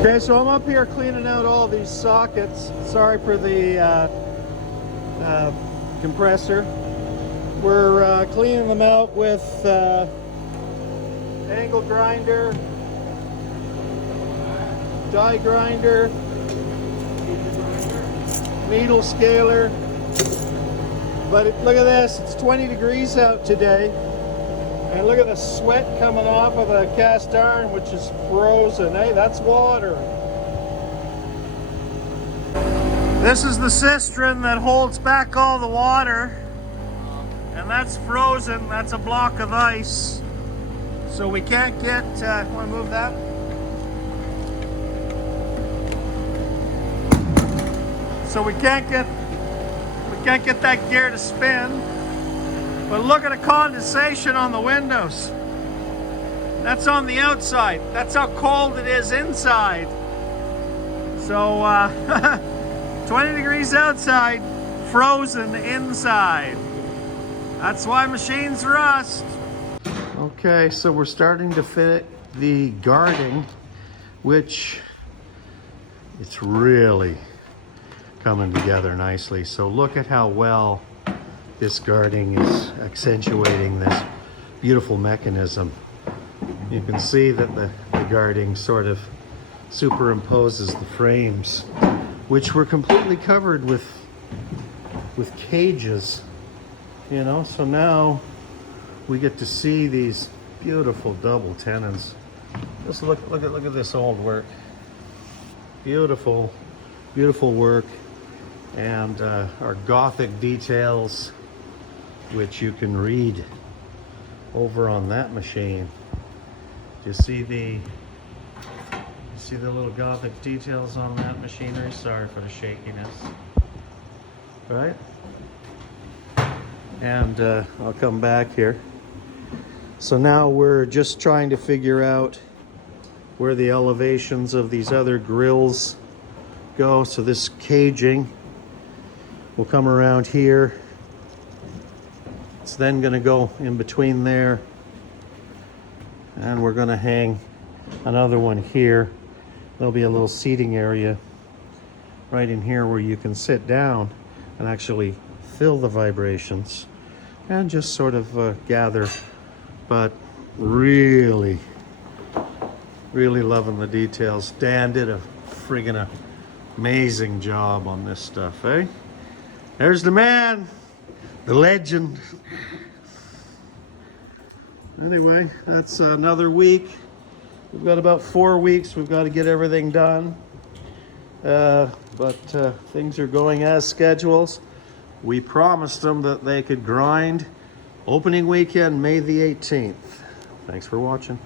Okay, so I'm up here cleaning out all these sockets. Sorry for the compressor. We're cleaning them out with angle grinder, die grinder, needle scaler. But look at this, it's 20 degrees out today. And look at the sweat coming off of the cast iron, which is frozen. Hey, that's water. This is the cistern that holds back all the water. And that's frozen. That's a block of ice. So we can't get, want to move that? So we can't get that gear to spin. But look at the condensation on the windows. That's on the outside. That's how cold it is inside. So 20 degrees outside, frozen inside. That's why machines rust. Okay, so we're starting to fit the guarding, which it's really coming together nicely. So look at how well this guarding is accentuating this beautiful mechanism. You can see that the guarding sort of superimposes the frames, which were completely covered with cages, you know. So now we get to see these beautiful double tenons. Just look at this old work. Beautiful, beautiful work, and our Gothic details, which you can read over on that machine. Do you see the little Gothic details on that machinery? Sorry for the shakiness. Right? And I'll come back here. So now we're just trying to figure out where the elevations of these other grills go. So this caging will come around here. It's then going to go in between there, and we're going to hang another one here. There'll be a little seating area right in here where you can sit down and actually feel the vibrations and just sort of gather. But really loving the details. Dan did a friggin' amazing job on this stuff, eh? There's the man, the legend. Anyway, that's another week. We've got about 4 weeks. We've got to get everything done. But things are going as schedules. We promised them that they could grind opening weekend, May the 18th. Thanks for watching.